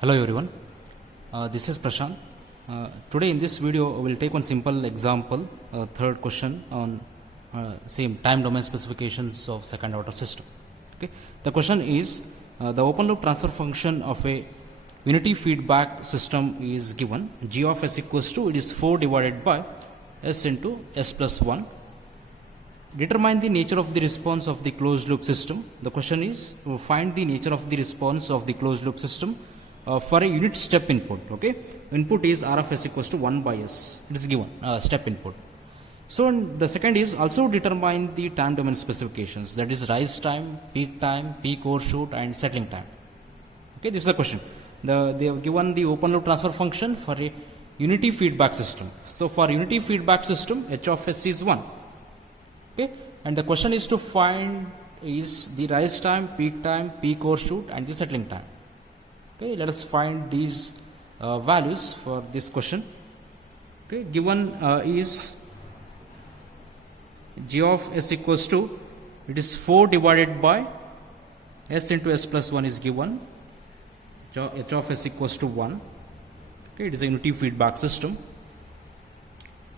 Hello everyone, this is Prashant. Today in this video we will take one simple example, third question on same time domain specifications of second order system. Okay, the question is the open loop transfer function of a unity feedback system is given. G of s equals to, it is 4 divided by s into s plus 1. Determine the nature of the response of the closed loop system. The question is find the nature of the response of the closed loop system for a unit step input. Okay, input is r of s equals to 1 by s. It is given step input. So the second is also determine the time domain specifications, that is rise time, peak overshoot, and settling time. Okay, this is the question. They have given the open loop transfer function for a unity feedback system. So for unity feedback system, h of s is 1. Okay, and the question is to find is the rise time, peak overshoot, and the settling time. Okay, let us find these values for this question. Okay, given is g of s equals to, it is 4 divided by s into s plus 1 is given. H of s equals to 1. Okay, it is a unity feedback system.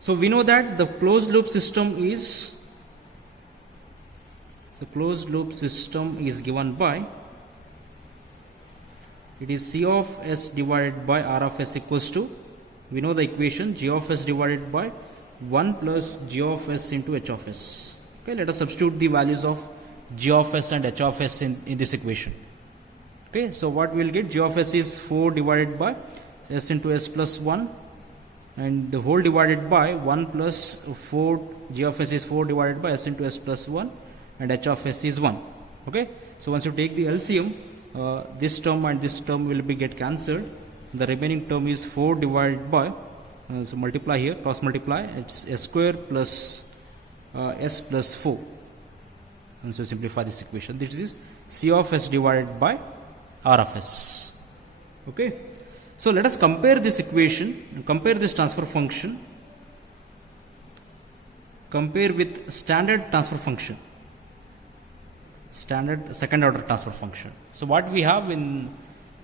So we know that the closed loop system is given by, it is C of s divided by r of s equals to, we know the equation, g of s divided by 1 plus g of s into h of s. Okay, let us substitute the values of g of s and h of s in this equation. Okay, so what we will get, g of s is 4 divided by s into s plus 1, and the whole divided by 1 plus 4, g of s is 4 divided by s into s plus 1, and h of s is 1. Okay, so once you take the LCM, this term and this term will be get cancelled. The remaining term is 4 divided by, so multiply here, cross multiply, it's s square plus s plus 4, and so simplify this equation. This is C of s divided by r of s. Okay, so let us compare this equation, compare this transfer function, compare with standard transfer function, standard second order transfer function. So what we have in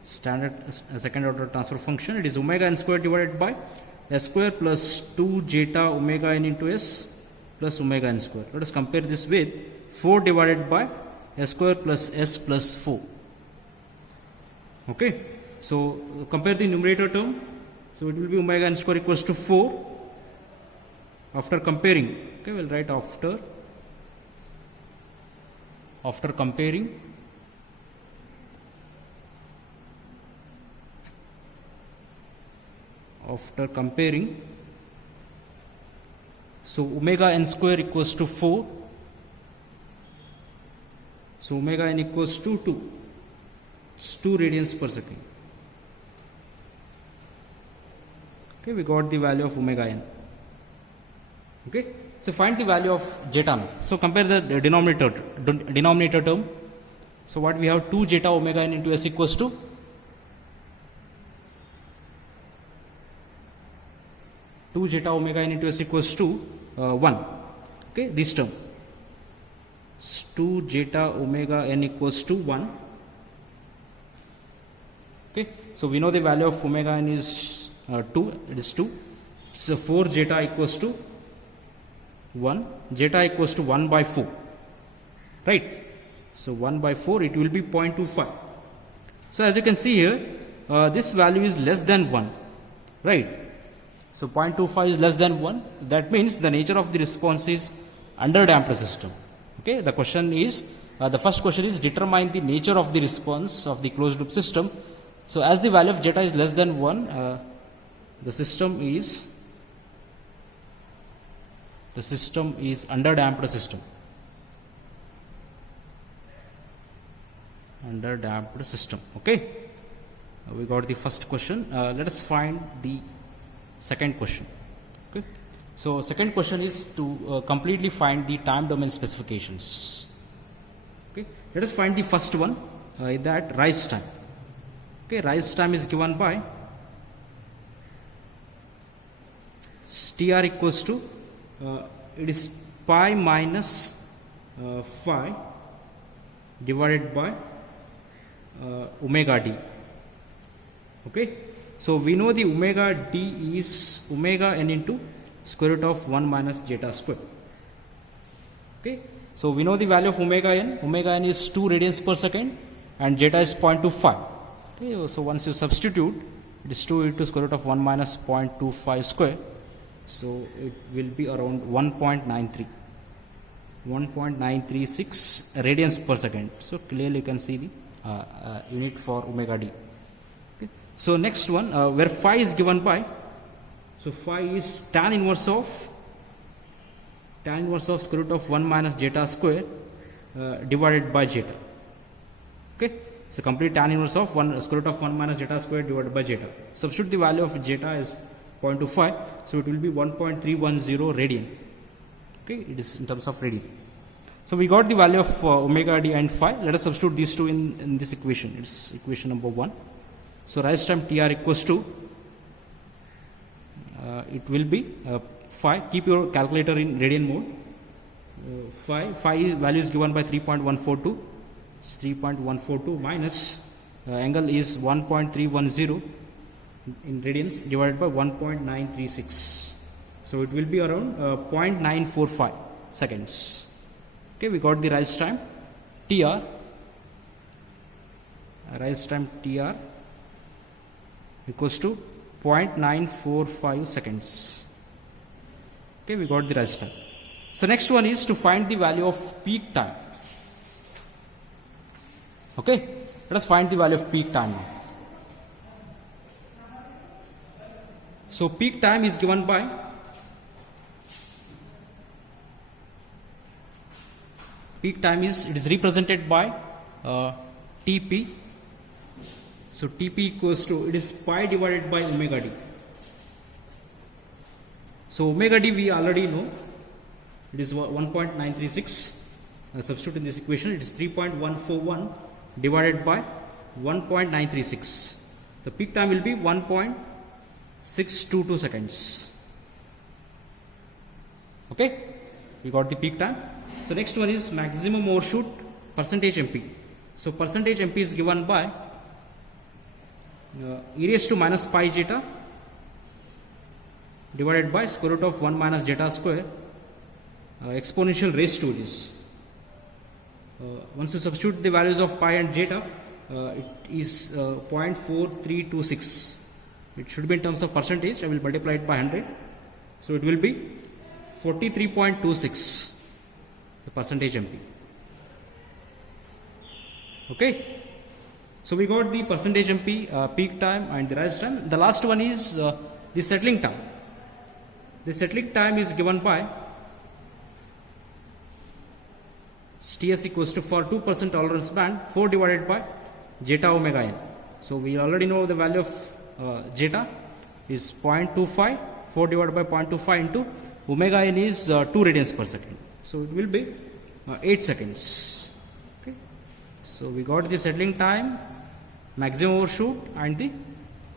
standard second order transfer function, it is omega n square divided by s square plus 2 zeta omega n into s plus omega n square. Let us compare this with 4 divided by s square plus s plus 4. Okay, so compare the numerator term. So it will be omega n square equals to 4. After comparing, okay, we'll write after comparing, so omega n square equals to 4, so omega n equals to 2, it's 2 radians per second. Okay, we got the value of omega n. Okay, so find the value of zeta n. So compare the denominator term. So what we have, 2 zeta omega n into s equals to 2 zeta omega n into s equals to 1. Okay, this term 2 zeta omega n equals to 1. Okay, so we know the value of omega n is 2, it is 2. So 4 zeta equals to 1, zeta equals to 1 by 4, right? So 1 by 4, it will be 0.25. So as you can see here, this value is less than 1, right? So 0.25 is less than 1. That means the nature of the response is underdamped system. Okay, the question is, the first question is determine the nature of the response of the closed loop system. So as the value of zeta is less than 1, the system is underdamped system. Underdamped system. Okay, we got the first question. Let us find the second question. Okay, so second question is to completely find the time domain specifications. Okay, let us find the first one, that rise time. Okay, rise time is given by TR equals to, it is pi minus phi divided by omega d. Okay, so we know the omega d is omega n into square root of 1 minus zeta square. Okay, so we know the value of omega n. Omega n is 2 radians per second and zeta is 0.25. Okay, so once you substitute, it is 2 into square root of 1 minus 0.25 square. So it will be around 1.936 radians per second. So clearly you can see the unit for omega d. Okay. So next one, where phi is given by, so phi is tan inverse of square root of 1 minus zeta square divided by zeta. Okay, so complete tan inverse of square root of 1 minus zeta square divided by zeta. Substitute the value of zeta as 0.25, so it will be 1.310 radian. Okay, it is in terms of radian. So we got the value of omega d and phi. Let us substitute these two in this equation. It's equation number 1. So rise time TR equals to, it will be phi. Keep your calculator in radian mode. Phi value is given by 3.142. It's 3.142 minus angle is 1.310 in radians divided by 1.936. So it will be around 0.945 seconds. Okay, we got the rise time TR. Rise time TR equals to 0.945 seconds. Okay, we got the rise time. So next one is to find the value of peak time. Okay, let us find the value of peak time now. So peak time is given by it is represented by Tp. So Tp equals to, it is pi divided by omega d. So omega d we already know, it is 1.936. Substitute in this equation, it is 3.141 divided by 1.936. The peak time will be 1.622 seconds. Okay, we got the peak time. So next one is maximum overshoot percentage MP. So percentage MP is given by e raised to minus pi zeta divided by square root of 1 minus zeta square exponential raised to this. Once you substitute the values of pi and zeta, it is 0.4326. It should be in terms of percentage. I will multiply it by 100. So it will be 43.26. The percentage MP. Okay, so we got the percentage MP, peak time and the rise time. The last one is the settling time. The settling time is given by Ts equals to, for 2% tolerance band, 4 divided by zeta omega n. So we already know the value of zeta is 0.25, 4 divided by 0.25 into omega n is 2 radians per second. So it will be 8 seconds. Okay. So we got the settling time, maximum overshoot and the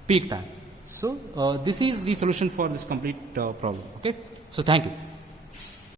peak time. So this is the solution for this complete problem. Okay. So thank you.